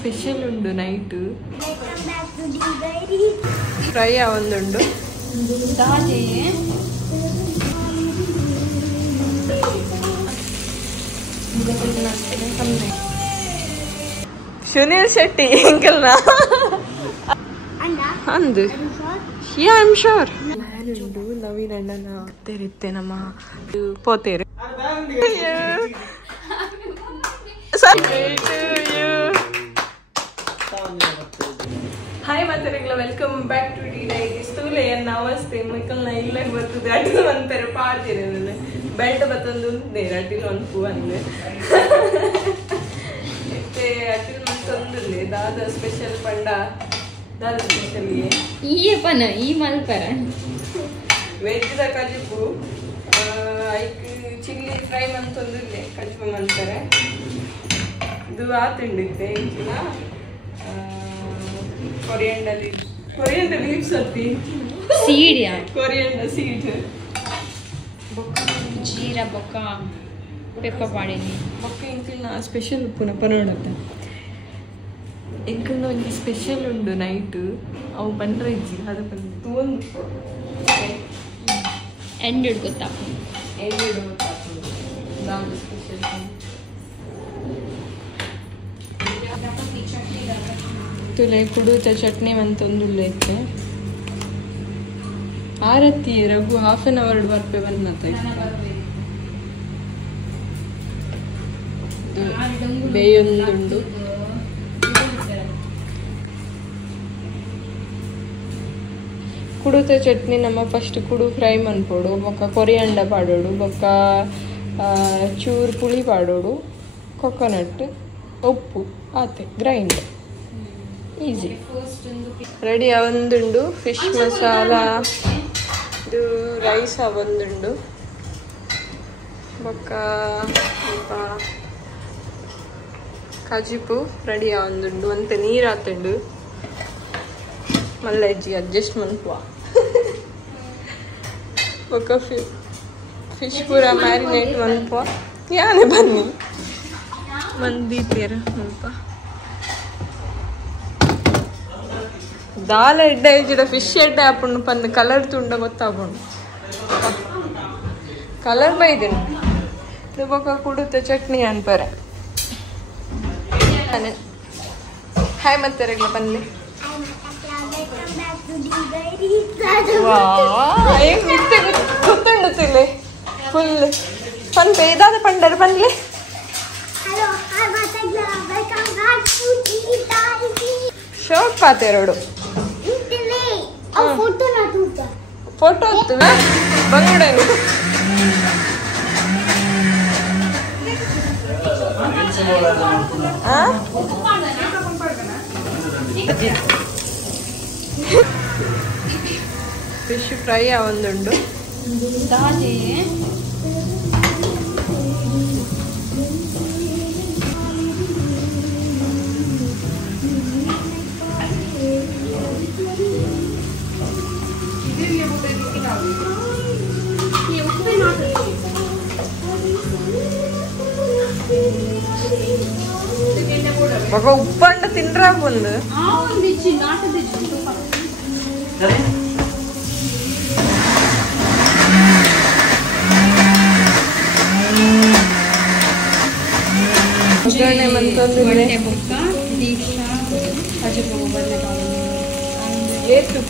Special ಉಂಡು night fry ಒಂದುಂಡು Sunil Shetty ಎಂಕಲ್ನ ಅಂದು yeah I am sure ಉಂಡು ನವೀನ್ ಅಣ್ಣನ ತೆರಿತ್ತೆ ನಮ್ಮ ಪೋತೇರು ಹಾಯ್ ಮಾತಾಡಿಲ್ಲ welcome back to the diary ಸ್ಥೂಲೆ ನಮಸ್ತೆ ಮಕ್ಕಳನ್ನ ಇಲ್ಲಕ್ಕೆ ಬರ್ತದೆ ಅಡ್ಡಿನ ಒಂಥರ ಪಾಡ್ತೀರಿ ನಾನು ಬೆಲ್ಟ್ ಬತ್ತೊಂದು ಉಂಟೇರಿ ಅಡ್ಡಿನ ಒಂದು ಪೂ ಅಂದೆ ಮತ್ತೆ ಅಡ್ಡಿನ ಮತ್ತೊಂದಿರಲಿ ದಾದ ಸ್ಪೆಷಲ್ ಪಂಡ ದಾದ ಸ್ಪೆಷಲ್ ಈಯಪ್ಪನ ಈ ಮಲ್ಪರ ವೆಜ್ದ ಕಜಿಪು ಐಕ್ ಚಿಲ್ಲಿ ಫ್ರೈ ಮಂತೊಂದಿರಲಿ ಕಜಿಪು ಮಂತಾರೆ ಇದು ಆತುಂಡಿತ್ತೆ ಇಂಚಿನ ಕೊರಿಯಂಡರ್ ಲೀವ್ಸ್ ಅತ್ತಿ ಸೀಡ್ ಕೊರಿಯಂಡರ್ ಸೀಡ್ ಜೀರಾ ಬೊಕ್ಕ ಪೆಪ್ಪರ್ ಪಾಡಿನಿ ಬೊಕ್ಕ ಇಂಚಿನ ಸ್ಪೆಷಲ್ ಉಪ್ಪುನ ಪನೋಡತ್ತೆ ಎಂಕಲ್ನ ಒಂಜಿ ಸ್ಪೆಷಲ್ ಉಂಡು ನೈಟ್ ಅವು ಪಂಡ್ರೆ ಇಜ್ಜಿ ಅದು ಬಂದು ತೂಂದು ಎಂಡ್ ಗೊತ್ತಾಪು ಎಲ್ಲಿಡು ಗೊತ್ತಾಗ್ತದೆ ದಾಲ್ ಸ್ಪೆಷಲ್ ತುಲೆ ಕುಡುತ ಚಟ್ನಿ ಮಂತೊಂದುಳ್ಳೆ ಇತ್ತೆ ಆರತಿ ರಘು ಹಾಫ್ ಆನ್ ಅವರ್ ಬರ್ಪೆ ಬಂದತ್ತೆ ಬೇಯೊಂದುಂಡು ಕುಡುತ ಚಟ್ನಿ ನಮ್ಮ ಫಸ್ಟ್ ಕುಡು ಫ್ರೈ ಮನ್ಪೋಡು ಬೊಕ್ಕ ಕೊರಿಯಂಡ ಪಾಡೋಡು ಬೊಕ್ಕ ಚೂರು ಪುಳಿ ಪಾಡೋಡು ಕೊಕೊನಟ್ ಉಪ್ಪು ಆತೆ ಗ್ರೈಂಡ್ ಈಸಿ ರೆಡಿ ಒಂದುಂಡು ಫಿಶ್ ಮಸಾಲ ಇದು ರೈಸ್ ಒಂದುಂಡು ಬೊಕ್ಕ ಸ್ವಲ್ಪ ಕಜಿಪು ರೆಡಿ ಒಂದುಂಡು ಅಂತ ನೀರು ಆತುಂಡು ಮಲ್ಲ ಇಜ್ಜಿ ಅಡ್ಜಸ್ಟ್ ಮನ್ಪುವ ಬೊಕ್ಕ ಫಿಶ್ ಪೂರ ಮ್ಯಾರಿನೇಟ್ ಮನ್ಪುವ ಯಾನೆ ಬನ್ನಿ ಮಂದೀತೀರ ಸ್ವಲ್ಪ ದಾಲ ಎಡ್ಡ ಇಜ್ಜಿಡ ಫಿಶ್ ಎಡ್ಡ ಹಾಪುಂಡು ಪಂದು ಕಲರ್ ತುಂಡ ಗೊತ್ತಾಪುಂಡು ಕಲರ್ ಬೈದಿನ ಇದು ಬೊಕ್ಕ ಕುಡುತ್ತ ಚಟ್ನಿ ಅನ್ಪರೆ ಹಾಯ್ ಮತ್ತಾರಗ್ಲ ಬನ್ನಿ ಗೊತ್ತುಂಡುತ್ತಿಲ್ಲ ಫುಲ್ ಪನ್ ಬೇದಾದ ಪಂಡರ್ ಬನ್ಲಿ ಶೋಕ್ ಪಾತೆರಡು ಫೋಟೋ ಹೊತ್ತು ಬಂಗುಡೇನು ಫಿಶ್ ಫ್ರೈ ಒಂದುಂಡು ఒక ఉప్పు అంట తినరా ముందు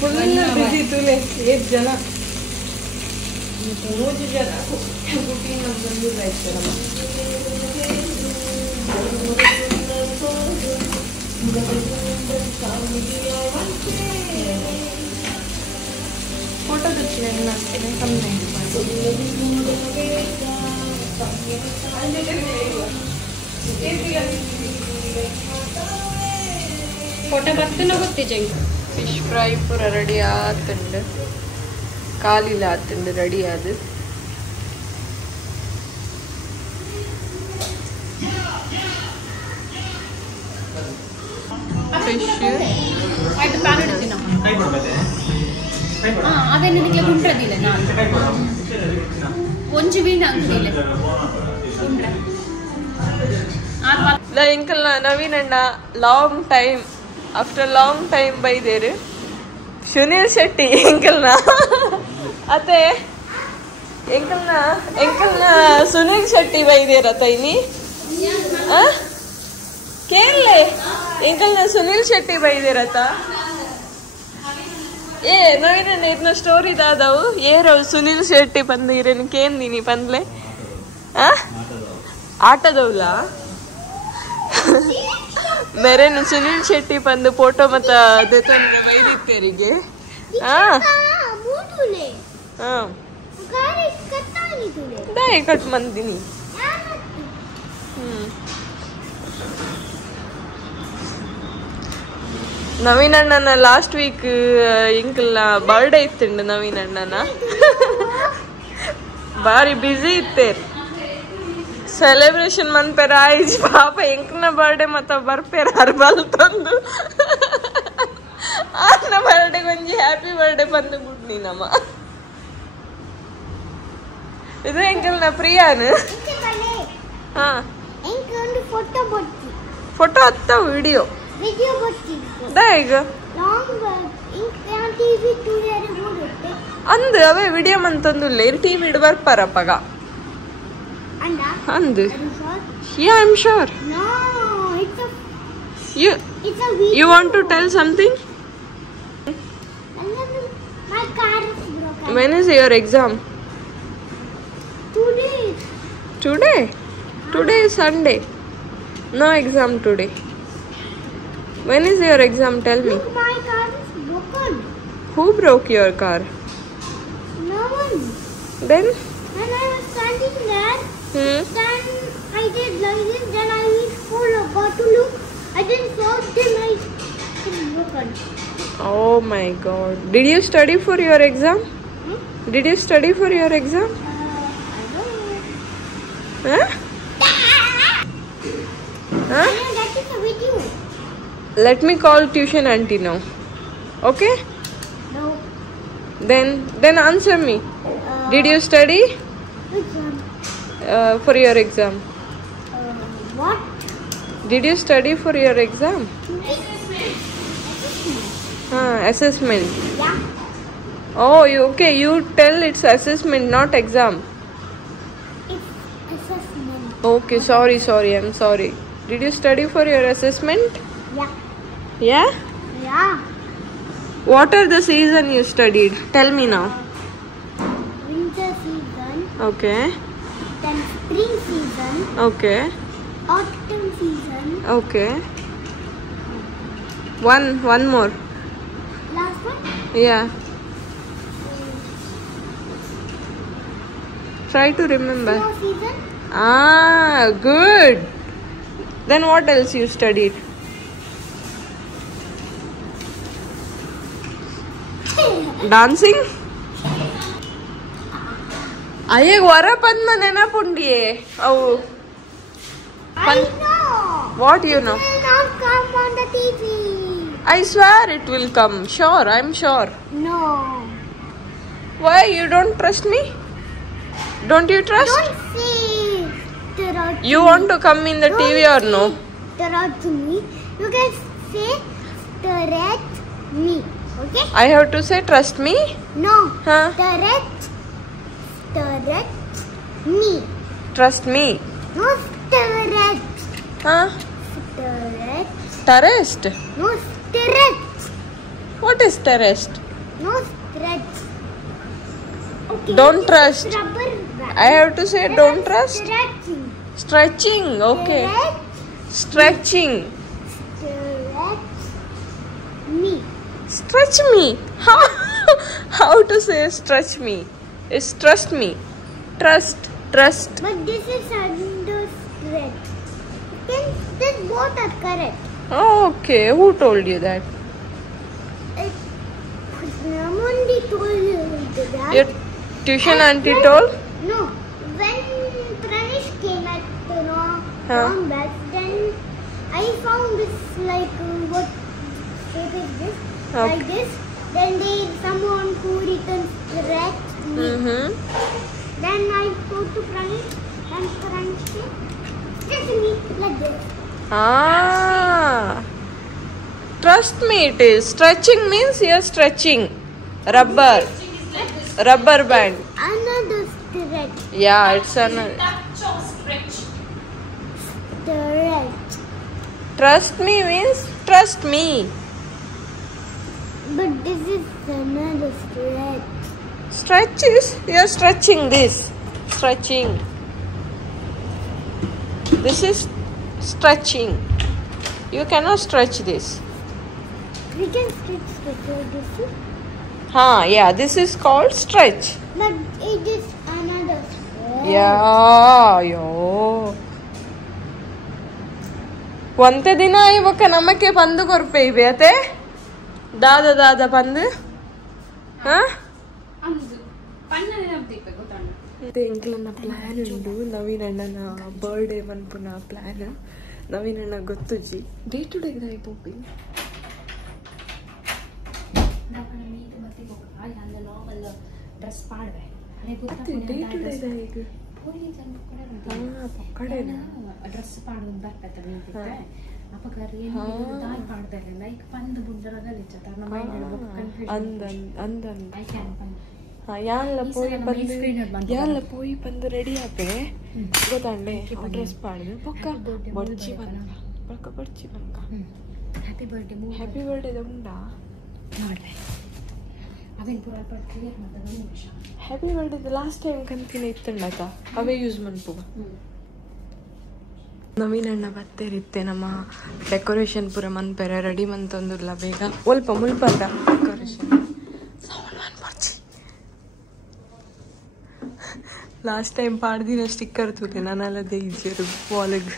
ಫುಲ್ ಬಿಸಿ ತುಲೆ 8 ಜನ 3 ಜನ ಕುಕಿಂಗ್ ಬಂದು ಆಯ್ತು ಫೋಟೋ ತೆಗೆಸಿಲ್ಲ ಕಮ್ಮಿ ಫೋಟೋ ಬರ್ತನ ಗೊತ್ತಿಜ ಫಿಶ್ ಫ್ರೈ ಪೂರ ರೆಡಿ ಆತುಂಡು ಕಾಲಿಲ್ಲ ಆತುಂಡು ರೆಡಿ ಆದು ಫಿಶ್ ಆಯ್ತು ಪ್ಯಾನ್ ಇಡ್ತೀನಿ ಅದೇ ನಿನಗೆ ಉಂಟ್ರದಿಲ್ಲ ನಾನು ಒಂಚು ಬೀನ ಅಂಗಡಿಲ್ಲ ಉಂಡ್ರ The uncle Naveen and long time, after long time by there, Sunil Shetty uncle na, ate uncle na Sunil Shetty by there ata ini, Kerala uncle na Sunil Shetty by there ata. Naveen and itna story da davu, Sunil Shetty pandire ni ken dini pandle, आटा दौला मेरे Sunil Shetty पंद photo मत देता vary तेरिगे दाय cut मंदिनी नवीन अण्णन last week इंकल birthday इत्तुंडु नवीन अण्णन बारी busy इत्तेर celebration मन पेर eyes पाप इंकन birthday मत बर्पेर हर्बल तंदु आना बर्डे ಗೊಂಜಿ हैप्पी बर्डे पंद गुड्नी नम ಇದು ಇಂಕಲ್ನ ಪ್ರಿಯಾನ ಹಾ ಇಂಕ ಒಂದು ಫೋಟೋ ಅತ್ತ ವಿಡಿಯೋ ಬತ್ತಿ ದಾಯಿಗ ಲಾಂಗ್ ಇಂಕ ಟಿವಿ ಟೂರಿಯರೆ ಹೋಗುತ್ತೆ ಅಂದ ಅವೇ ವಿಡಿಯೋ ಮಂತಂದುಲ್ಲ ಇರ್ TV ಇಡ್ ಬರ್ಪರಪಗ And yeah, I'm sure. No, it's a video. You want to tell something? My car is broken. When is your exam? Today. Today is Sunday. No exam today. When is your exam? Tell me. Look, my car is broken. Who broke your car? No one. Then? When I was standing there. Then I did like this, then I got to look. I didn't saw then it's broken. Oh my god. Did you study for your exam? Did you study for your exam? I don't know. Huh? That is a video. Let me call tuition auntie now. Okay? No. Then answer me. Did you study? Exam. For your exam. What? Did you study for your exam? Assessment. Yeah. Oh, okay. You tell it's assessment, not exam. It's assessment. Okay, sorry. I'm sorry. Did you study for your assessment? Yeah. Yeah? Yeah. What are the season you studied? Tell me now. Winter season. Okay. Then spring season. Okay. Autumn season. Okay. One more. Last one. Yeah. Try to remember. Snow season. Good. Then what else you studied? Dancing? ಅಯ್ಯ ಹೊರ ಬಂದ ನೆನಪುಂಡಿಯೇ ಅವು I know. What you know? It will not come on the TV. I swear it will come. Sure, I'm sure. No. Why you don't trust me? Don't you trust? Don't say stare at You me. want to come in the TV or no? Stare at me. You can say stare at me. Okay? I have to say trust me. No. Huh? Stare at me. Trust me. No stare at. Huh? Stare at. Terrorist? No stare at. What is terrorist? No stretch. Okay. Don't trust. Rubber band. I have to say don't trust. Stretching. Stretching. Okay. Stretching. Stretch me. Stretch me. How to say stretch me? It's trust me. Trust. But this is under stretch. Then both are correct. Okay. Who told you that? Namundi told you that. Your tuition auntie told? No. When Pranish came at Huh? wrong batch, then I found this like what shape is this? Okay. Like this. Then someone who written stretch me. Mm-hmm. Then I go to Pranish and Pranish stretch me like this. Trust me, it is. Stretching means you're stretching. Rubber band. Another stretch. Yeah, it's another. Stretch. Trust me means trust me. But this is another stretch. Stretch is you're stretching this. Stretching. This is stretching. You cannot stretch this. We can stretch like this. Yeah, this is called stretch. But it is another stretch. ಅಯ್ಯೋ ಒಂದೇ ದಿನ ಇವಾಗ ನಮಗೆ ಪಂದು ಕೊರ್ಪೆ ಇವೆ ಅತೆ ದಾದ ಪಂದು ಎಂಕ್ಲನ್ನ plan ಉಂಡು ನವೀನ್ ಅಣ್ಣನ birthday ಮನ್ಪುನ plan Naveen ಅಣ್ಣ ಗೊತ್ತುಜಿ ಡೇ ಟು ಡೇ ಪೋಪಿ ಡ್ರೆಸ್ ಪಾಡ್ವೆ ಡೇ ಟು ಡೇ ಈಗ ಡ್ರೆಸ್ ಪಾಡೋದು ಬರ್ತದೆ ಅಪಕಾರಿ ದಾಯಿ ಪಾಡ್ತಾರೆ ಲೈಕ್ ಪಂದು ಬುಡ್ಡರಗಲಿಚ್ಚ ತನ್ನ ಮೈಂಡ್ ಕನ್ಫ್ಯೂಷನ್ ಐ ಕ್ಯಾನ್ ಪಂದು ಯಾಲ್ಲ ಪೋಯಿ ಬಂದು ರೆಡಿ ಆಪೆ ಗೊತ್ತಾಂಡೆ ಡ್ರೆಸ್ ಪಾಡ್ದು ಪಕ್ಕ ಬಡ್ಚಿ ಬಂದ ಹ್ಯಾಪಿ ಬರ್ಡೇ ಉಂಡಾ ನೋಡ್ರೆ ಅವೇನು ಪೂರ ಕ್ಲಿಯರ್ ಮಾಡ್ತಾರೆ ನಿಮಿಷ ಹ್ಯಾಪಿ ಬರ್ಡೇ ಲಾಸ್ಟ್ ಟೈಮ್ ಕಂತಿನ ಇತ್ತಂಡಾತ ಅವೇ ಯೂಸ್ ಮನ್ಪುವ ನವೀನ್ ಅಣ್ಣ ಬತ್ತೇರಿತ್ತೆ ನಮ್ಮ ಡೆಕೋರೇಷನ್ ಪೂರ ಮನ್ಪೆರ ರೆಡಿ ಮಂತೊಂದುಲ್ಲ ಬೇಗ ಒಲ್ಪ ಮುಲ್ಪದ ಡೆಕೋರೇಷನ್ ಸೌಂಡ್ ಮನ್ಪರ್ಚಿ ಲಾಸ್ಟ್ ಟೈಮ್ ಪಾಡ್ದಿನ ಸ್ಟಿಕ್ಕರ್ ತೂತೆ ನಾನಲ್ಲದೆ ಈಜಿಯರು ವಾಲ್ಗೆ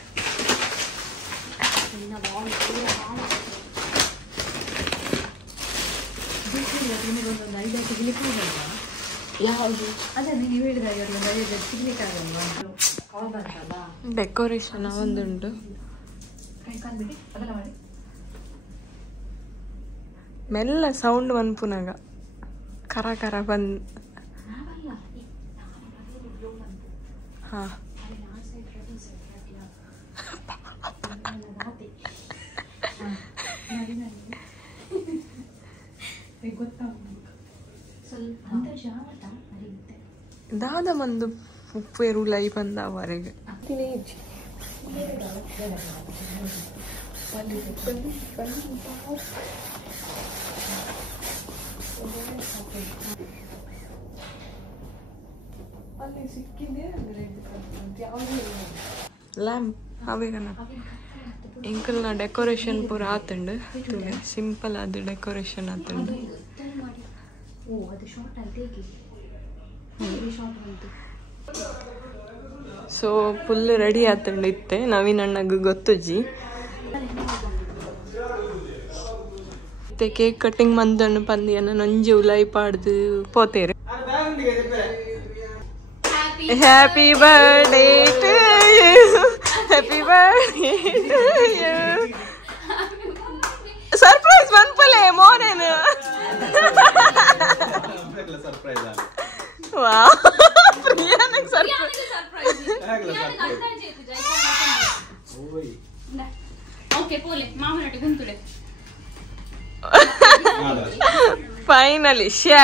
ಯಾವುದು ಡೆಕೋರೇಷನ್ ಒಂದುಂಟು ಮೆಲ್ಲ ಸೌಂಡ್ ಮನ್ಪುನಾಗ ಕರ ಬಂದ್ ಹಾ ದಾದ ಮಂದು ಉಪ್ಪೇರು ಲೈ ಬಂದವರೆಗೆ ಲ್ಯಾಂಪ್ ಅವೇಗನ ಎಂಕಲ್ನ ಡೆಕೋರೇಷನ್ ಪೂರ ಆತಂಡು ಸಿಂಪಲ್ ಅದು ಡೆಕೋರೇಷನ್ ಆತಂಡು ಸೊ ಫುಲ್ ರೆಡಿ ಆತಂಡು ಇತ್ತೆ ನವೀನ್ ಅಣ್ಣಗೆ ಗೊತ್ತುಜ್ಜಿ ಮತ್ತೆ ಕೇಕ್ ಕಟ್ಟಿಂಗ್ ಮಂದಣ್ಣು ಪಂದಿಯನ್ನ ನೊಂಜಿ ಉಲಾಯಿ ಪಾಡ್ದು ಪೋತೇರು happy birthday to you happy birthday to you surprise ಮನ್ಪಲೆ ಮೋನೇನು ವಾವ್ ಪ್ರಿಯಾನಿಗೆ ಸರ್ಪ್ರೈಸ್ ಓಕೆ ಪೋಲೆ ಮಾಮನಟಿ ಗುಂತುಳೆ ಫೈನಲಿ ಶ್ಯಾ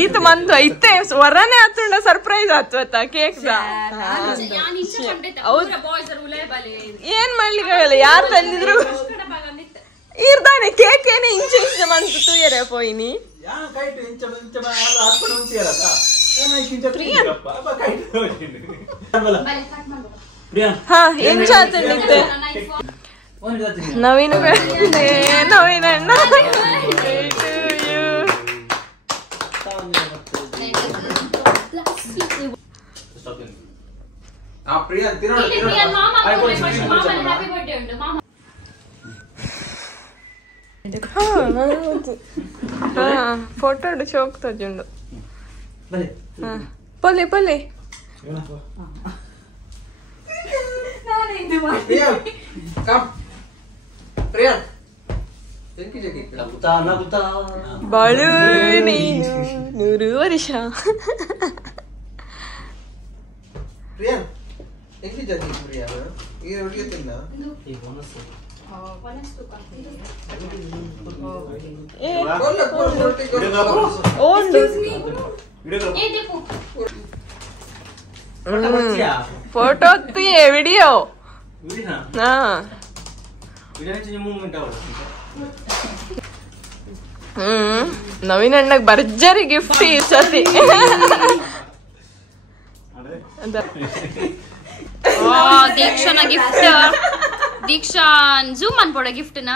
ಈತ ಮಂತು ಐತೆ ವರನೇ ಆತುಂಡ ಸರ್ಪ್ರೈಸ್ ಆತ್ವತ್ತ ಕೇಕ್ ಏನ್ ಮಾಡ್ಲಿಕ್ಕಾಗಲ್ಲ ಯಾರು ತಂದಿದ್ರು ಇರ್ದಾನೆ ಕೇಕ್ ಏನೇ ಇಂಚ ಮಂತು ತೂಯರೆ ಪೋಯಿನಿ ಹಾ ಇಂಚ ಆತಂಡಿತ್ತೆ ನವೀನ ನವೀನ ಅಣ್ಣ ಫೋಟೋ ಚೋಕ್ ತಜುಂಡು ಪೊಲಿ ಪೊಲಿ ಬಾಳು ನೀನು 100 ವರ್ಷ Priyan, ini jadi Priyan. Photo video Naveen ಅಣ್ಣಗ್ ಭರ್ಜರಿ ಗಿಫ್ಟ್ ಈ ಸತಿ. ದೀಕ್ಷಾನ ಗಿಫ್ಟ್. ದೀಕ್ಷಾ ಜೂಮ್ ಅನ್ಬೋಡ ಗಿಫ್ಟ್ ನ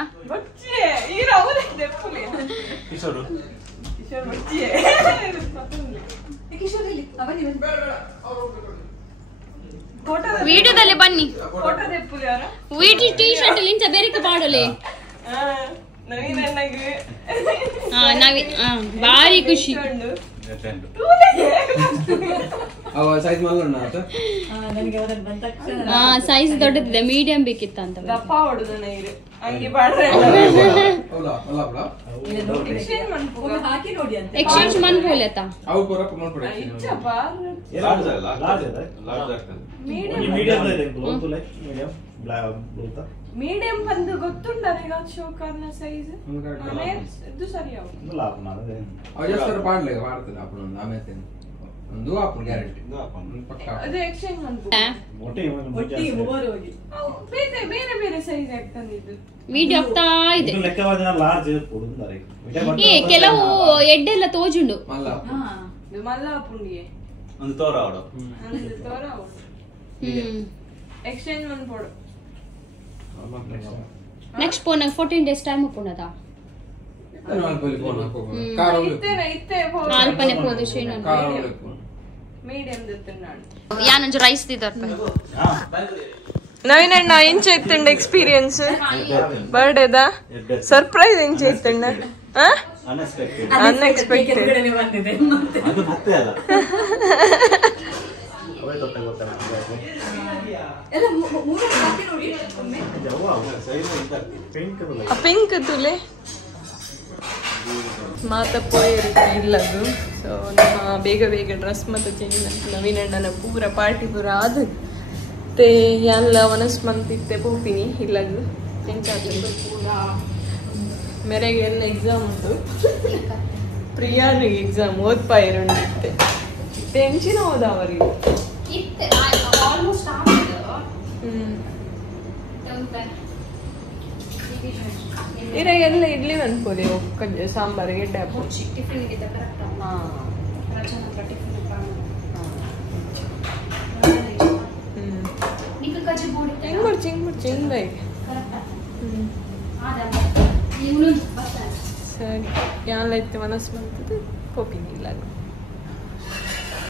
ವಿಡಿಯೋದಲ್ಲಿ ಬನ್ನಿ. ವಿಟಿ ಟಿ ಶರ್ಟ್ ಲಿಂಚ ಬೇರೆ ಪಾಡೋಲೆ ಭಾರಿ ಖುಷಿ. ಸೈಜ್ ದೊಡ್ಡದಿದೆ, ಮೀಡಿಯಂ ಬೇಕಿತ್ತ ಅಂತ. ಎಕ್ಸ್ಚೇಂಜ್ ಮನ್ಬೋಲೆತ ಮೀಡಿಯಂ ಬಂದು ಗೊತ್ತುಂಟ ಶೋಕಾರ್ನ ಸೈಜ್ ಇದು ಸರಿಯಾಗಿ ಅದು ಎಕ್ಸ್ಚೇಂಜ್ ಬೇರೆ ಬೇರೆ ಸೈಜ್ ಆಗ್ತಂದಿದ್ದು ವಿಡಿಯೋ ಆಗ್ತಾ ಇದೆ. ಕೆಲವು ಎಡ್ಡೆಲ್ಲ ತೋಜುಂಡು ಮಲ್ಲಾಪುಂಡಿಗೆ ಎಕ್ಸ್ಚೇಂಜ್ ಮಾಡ್ಬೋಡು. ನೆಕ್ಸ್ಟ್ ಪೋನ 14 days ಟೈಮ್ ಪೋನದ ಆಲ್ಪನೆ ಪೋದು ಶೇನ ಮೀಡಿಯಂ ದತ್ತನಾಡು ಯಾನಂಜು ರೈಸ್ ದಿದರ್ಪ. ನವೀನ್ ಅಣ್ಣ ಇಂಚ ಇತ್ತಂಡ ಎಕ್ಸ್ಪೀರಿಯನ್ಸ್ ಬರ್ಡೇದ ಸರ್ಪ್ರೈಸ್ ಇಂಚ ಇತ್ತಂಡ ಅನ್ಎಕ್ಸ್ಪೆಕ್ಟೆಡ್. ಪಿಂಕ್ ತುಲೆ ಮಾತಪ್ಪೋಯರು ಇಲ್ಲದು. ಸೊ ನಮ್ಮ ಬೇಗ ಬೇಗ ಡ್ರೆಸ್ ಮತ್ತು ಚೇಂಜ್ ಅಂತ ನವೀನ್ ಅಣ್ಣನ ಪೂರ ಪಾರ್ಟಿ ಪೂರ ಆದ ಎಲ್ಲ ಒನಸ್ ಮಂತಿತ್ತೆ ಪೋಪಿನಿ ಇಲ್ಲದು ಚೇಂಜ್ ಆಗ್ತದೆ ಪೂರ ಮೇರೆಗೆ ಎಲ್ಲ ಎಕ್ಸಾಮ್ ಉಂಟು. ಪ್ರಿಯಾನಿಗೆ ಎಕ್ಸಾಮ್ ಓದ್ಪಾ ಇರುತ್ತೆ ಟೆನ್ಷನ್ ಹೋದ ಅವರಿಗೆ. ಇರಾಗೆಲ್ಲ ಇಡ್ಲಿ ಅನ್ಕೋದೆ ಒಕ್ಕಂಜ ಸಾಂಬಾರಿಗೆ ಡ್ಯಾಬ್ ಚಿಂದ ಸರಿ ಯಾನ್ ಐತೆ ಮನಸ್ಸು ಬಂತದ್ದು ಕೋಪಿಂಗ್ ಇಲ್ಲ.